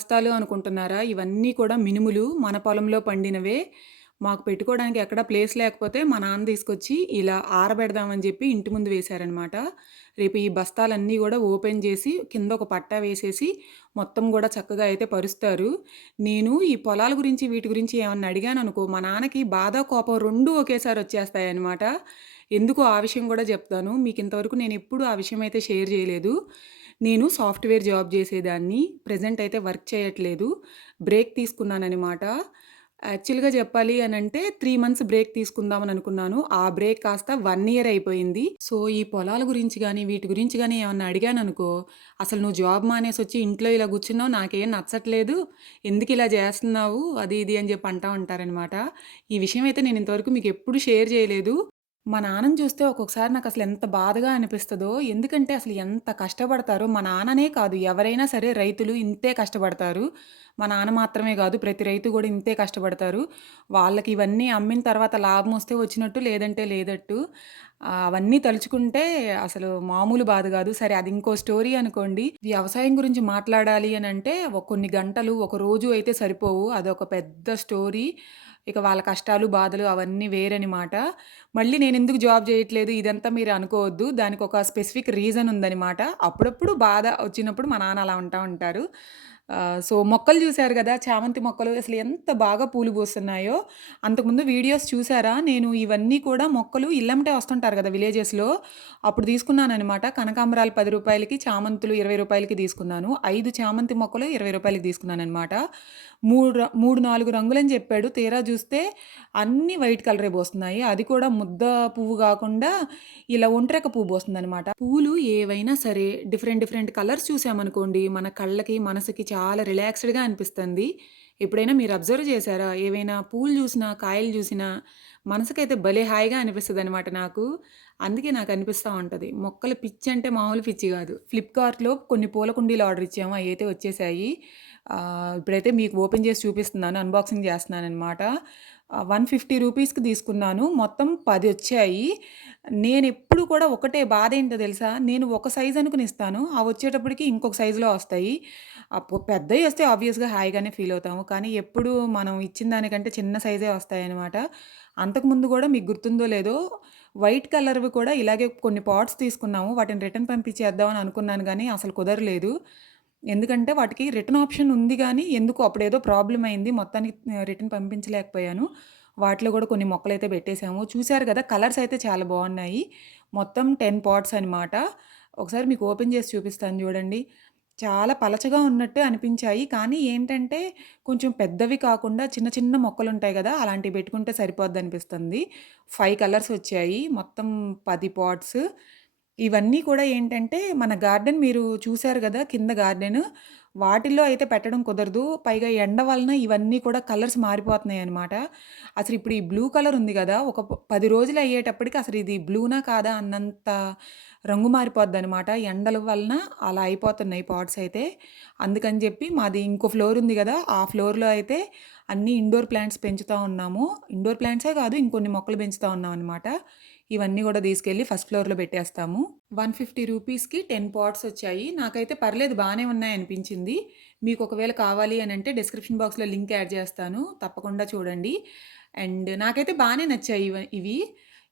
బస్తాలు అనుకుంటున్నారా? ఇవన్నీ కూడా మినుములు మన పొలంలో పండినవే. మాకు పెట్టుకోవడానికి ఎక్కడ ప్లేస్ లేకపోతే మా నాన్న తీసుకొచ్చి ఇలా ఆరబెడదామని జెప్పి ఇంటి ముందు వేశారనమాట. రేపు ఈ బస్తాలన్నీ గూడా ఓపెన్ జేసి కింద ఒక పట్టా వేసేసి మొత్తం గూడా చక్కగా అయితే పరుస్తారు. నేను ఈ పొలాల గురించి వీటి గురించి ఏమన్నా అడిగాననుకో మా నాన్నకి బాధ, కోపం 2 ఒకేసారి వచ్చేస్తాయన్నమాట. ఎందుకో ఆ విషయం గూడా జెప్తాను. మీకింతవరకు నేనెప్పుడు ఆ విషయం అయితే షేర్ జేయలేదు. నేను సాఫ్ట్‌వేర్ జాబ్ జేసేదాన్ని. ప్రెజెంట్ అయితే వర్క్ చేయట్లేదు. బ్రేక్ తీసుకున్నాననమాట. యాక్చువల్‌గా జెప్పాలి అనంటే 3 మంత్స్ బ్రేక్ తీసుకుందామని అనుకున్నాను. ఆ బ్రేక్ కాస్త 1 ఇయర్ అయిపోయింది. సో, ఈ పొలాల గురించి గాని, వీటి గురించి గాని ఏమన్నా అడిగాననుకో, "అసలు నువ్వు జాబ్ మానేసొచ్చి ఇంట్లో ఇలా కూర్చున్నావు. నాకేం నచ్చట్లేదు. ఎందుకిలా జేస్తున్నావు?" అది ఇది అని జెప్పి అంటా ఉంటారనమాట. ఈ విషయం అయితే నేను ఇంతవరకు మీకెప్పుడు షేర్ జేయలేదు. మా నాన్నని చూస్తే ఒక్కొక్కసారి నాకసలు ఎంత బాధగా అనిపిస్తదో. ఎందుకంటే అసలు ఎంత కష్టపడతారో మా నాన్ననే కాదు ఎవరైనా సరే రైతులు ఇంతే కష్టపడతారు. మా నాన్న మాత్రమే గాదు ప్రతి రైతు గూడా ఇంతే కష్టపడతారు. వాళ్ళకి ఇవన్నీ అమ్మిన తర్వాత లాభమొస్తే వచ్చినట్టు లేదంటే లేదట్టు. అవన్నీ తలుచుకుంటే అసలు మామూలు బాధ గాదు. సరే అది ఇంకో స్టోరీ అనుకోండి. వ్యవసాయం గురించి మాట్లాడాలి అనంటే కొన్ని గంటలు, ఒక రోజు అయితే సరిపోవు. అదొక పెద్ద స్టోరీ. ఇక వాళ్ళ కష్టాలు, బాధలు అవన్నీ వేరనమాట. మళ్ళీ నేనెందుకు జాబ్ జేయట్లేదు ఇదంతా మీరు అనుకోవద్దు. దానికొక స్పెసిఫిక్ రీజన్ ఉందనమాట. అప్పుడప్పుడు బాధ వచ్చినప్పుడు మా నాన్న అలా అంటా ఉంటారు. సో, మొక్కలు జూసారు గదా! చామంతి మొక్కలు అసలు ఎంత బాగా పూలు పూస్తున్నాయో. అంతకుముందు వీడియోస్ చూసారా? నేను ఇవన్నీ కూడా మొక్కలు ఇల్లెమ్మటే వస్తుంటారు గదా! విలేజెస్‌లో. అప్పుడు తీసుకున్నాననమాట. కనకాంబరాలు రూ. 10కి, చామంతులు రూ. 20కి తీసుకున్నాను. 5 చామంతి మొక్కలు రూ. 20కి తీసుకున్నాననమాట. 3, 4 రంగులని జెప్పాడు. తీరా జూస్తే అన్నీ వైట్ కలరే పూస్తున్నాయి. అది కూడా ముద్ద పువ్వు గాకుండా ఇలా ఒంటెరక పువ్వు పూస్తుందనమాట. పూలు ఏవైనా సరే డిఫరెంట్ డిఫరెంట్ కలర్స్ చూసామనుకోండి మన కళ్ళకి, మనసుకి చాలా రిలాక్స్‌డ్‌గా అనిపిస్తుంది. ఎప్పుడైనా మీరు అబ్జర్వ్ చేశారా? ఏవైనా పూలు జూసినా, కాయలు జూసినా మనసుకైతే భలే హాయిగా అనిపిస్తదనమాట నాకు. అందుకే నాకనిపిస్తా ఉంటది. మొక్కల పిచ్చంటే మామూలు పిచ్చి గాదు. ఫ్లిప్‌కార్ట్‌లో కొన్ని పూల కుండీలు ఆర్డర్ ఇచ్చాము. అయ్యయితే వచ్చేసాయి. ఇప్పుడైతే మీకు ఓపెన్ చేసి చూపిస్తున్నాను. అన్బాక్సింగ్ చేస్తున్నాననమాట. 150 రూపీస్‌కి తీసుకున్నాను. మొత్తం 10 వచ్చాయి. నేనెప్పుడు కూడా ఒకటే బాధేంటో తెలుసా? నేను ఒక సైజ్ అనుకుని ఇస్తాను. వచ్చేటప్పటికి ఇంకొక సైజులో వస్తాయి. పెద్దయి వస్తే ఆబ్వియస్‌గా హాయిగానే ఫీల్ అవుతాము. కానీ ఎప్పుడు మనం ఇచ్చిన దానికంటే చిన్న సైజే వస్తాయనమాట. అంతకుముందు గూడా మీకు గుర్తుందో లేదో వైట్ కలర్‌వి కూడా ఇలాగే కొన్ని పాట్స్ తీసుకున్నాము. వాటిని రిటర్న్ పంపించేద్దాం అని అనుకున్నాను గానీ అసలు కుదరలేదు. ఎందుకంటే వాటికి రిటర్న్ ఆప్షన్ ఉంది గానీ ఎందుకో అప్పుడేదో ప్రాబ్లమ్ అయింది. మొత్తానికి రిటర్న్ పంపించలేకపోయాను. వాటిలో గూడా కొన్ని మొక్కలైతే పెట్టేసాము. చూసారు గదా! కలర్స్ అయితే చాలా బావున్నాయి. మొత్తం 10 పాట్స్ అనమాట. ఒకసారి మీకు ఓపెన్ చేసి చూపిస్తాను జూడండి. చాలా పలచగా ఉన్నట్టు అనిపించాయి. కానీ ఏంటంటే, కొంచెం పెద్దవి కాకుండా చిన్న చిన్న మొక్కలుంటాయి గదా! అలాంటివి పెట్టుకుంటే సరిపోద్దనిపిస్తుంది. 5 కలర్స్ వచ్చాయి. మొత్తం 10 పాట్స్. ఇవన్నీ కూడా ఏంటంటే, మన గార్డెన్ మీరు చూసారు గదా! కింద గార్డెను. వాటిల్లో అయితే పెట్టడం కుదరదు. పైగా ఎండ వలన ఇవన్నీ కూడా కలర్స్ మారిపోతున్నాయనమాట. అసలిప్పుడు ఈ బ్లూ కలర్ ఉంది గదా! ఒక 10 రోజులు అయ్యేటప్పటికి అసలు ఇది బ్లూనా కాదా అన్నంత రంగు మారిపోద్దనమాట. ఎండల వలన అలా అయిపోతున్నాయి పాట్స్ అయితే. అందుకని జెప్పి మాది ఇంకో ఫ్లోర్ ఉంది గదా! ఆ ఫ్లోర్‌లో అయితే అన్నీ ఇండోర్ ప్లాంట్స్ పెంచుతా ఉన్నాము. ఇండోర్ ప్లాంట్సే కాదు ఇంకొన్ని మొక్కలు పెంచుతా ఉన్నామనమాట. ఇవన్నీ గూడా తీసుకెళ్ళి ఫస్ట్ ఫ్లోర్‌లో పెట్టేస్తాము. 150 రూపీస్‌కి 10 పాట్స్ వచ్చాయి. నాకైతే పర్లేదు బానే ఉన్నాయనిపించింది. మీకు ఒకవేళ కావాలి అనంటే డిస్క్రిప్షన్ బాక్స్‌లో లింక్ యాడ్ చేస్తాను. తప్పకుండా చూడండి. అండ్ నాకైతే బానే నచ్చాయి ఇవి.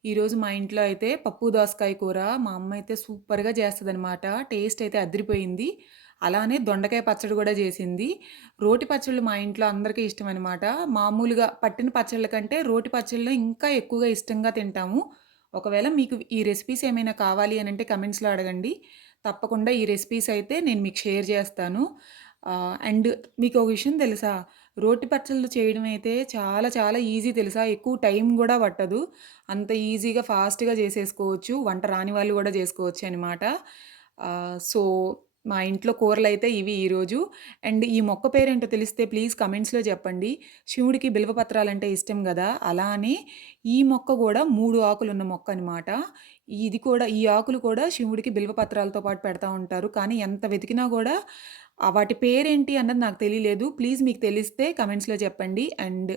ఈరోజు మా ఇంట్లో అయితే పప్పు దోసకాయ కూర మా అమ్మ అయితే సూపర్‌గా చేస్తదనమాట. టేస్ట్ అయితే అదిరిపోయింది. అలానే దొండకాయ పచ్చడి గూడా జేసింది. రోటి పచ్చళ్ళు మా ఇంట్లో అందరికీ ఇష్టమనమాట. మామూలుగా పట్టిన పచ్చళ్ళ కంటే రోటి పచ్చళ్ళు ఇంకా ఎక్కువగా ఇష్టంగా తింటాము. ఒకవేళ మీకు ఈ రెసిపీస్ ఏమైనా కావాలి అనంటే కమెంట్స్‌లో అడగండి. తప్పకుండా ఈ రెసిపీస్ అయితే నేను మీకు షేర్ చేస్తాను. అండ్ మీకో విషయం తెలుసా? రోటి పచ్చళ్ళు చేయడం అయితే చాలా చాలా ఈజీ తెలుసా? ఎక్కువ టైం గూడా పట్టదు. అంత ఈజీగా ఫాస్ట్‌గా చేసేసుకోవచ్చు. వంట రాని వాళ్ళు గూడా చేసుకోవచ్చనమాట. సో, మా ఇంట్లో కూరలైతే ఇవి ఈరోజు. అండ్ ఈ మొక్క పేరేంటో తెలిస్తే ప్లీజ్ కమెంట్స్‌లో చెప్పండి. శివుడికి బిల్వ పత్రాలంటే ఇష్టం గదా! అలానే ఈ మొక్క గూడా 3 ఆకులున్న మొక్కనమాట. ఇది కూడా ఈ ఆకులు కూడా శివుడికి బిల్వ పత్రాలతో పాటు పెడతా ఉంటారు. కానీ ఎంత వెతికినా గూడా వాటి పేరేంటి అన్నది నాకు తెలియలేదు. ప్లీజ్ మీకు తెలిస్తే కమెంట్స్‌లో చెప్పండి. అండ్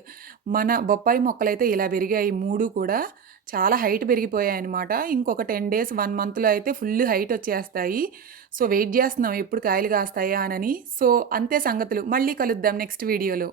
మన బొప్పాయి మొక్కలైతే ఇలా పెరిగాయి 3 కూడా. చాలా హైట్ పెరిగిపోయాయన్నమాట. ఇంకొక 10 డేస్, 1 మంత్‌లో అయితే ఫుల్ హైట్ వచ్చేస్తాయి. సో, వెయిట్ జేస్తున్నాం ఎప్పుడు కాయలు కాస్తాయా అనని. సో, అంతే సంగతులు. మళ్ళీ కలుద్దాం నెక్స్ట్ వీడియోలో.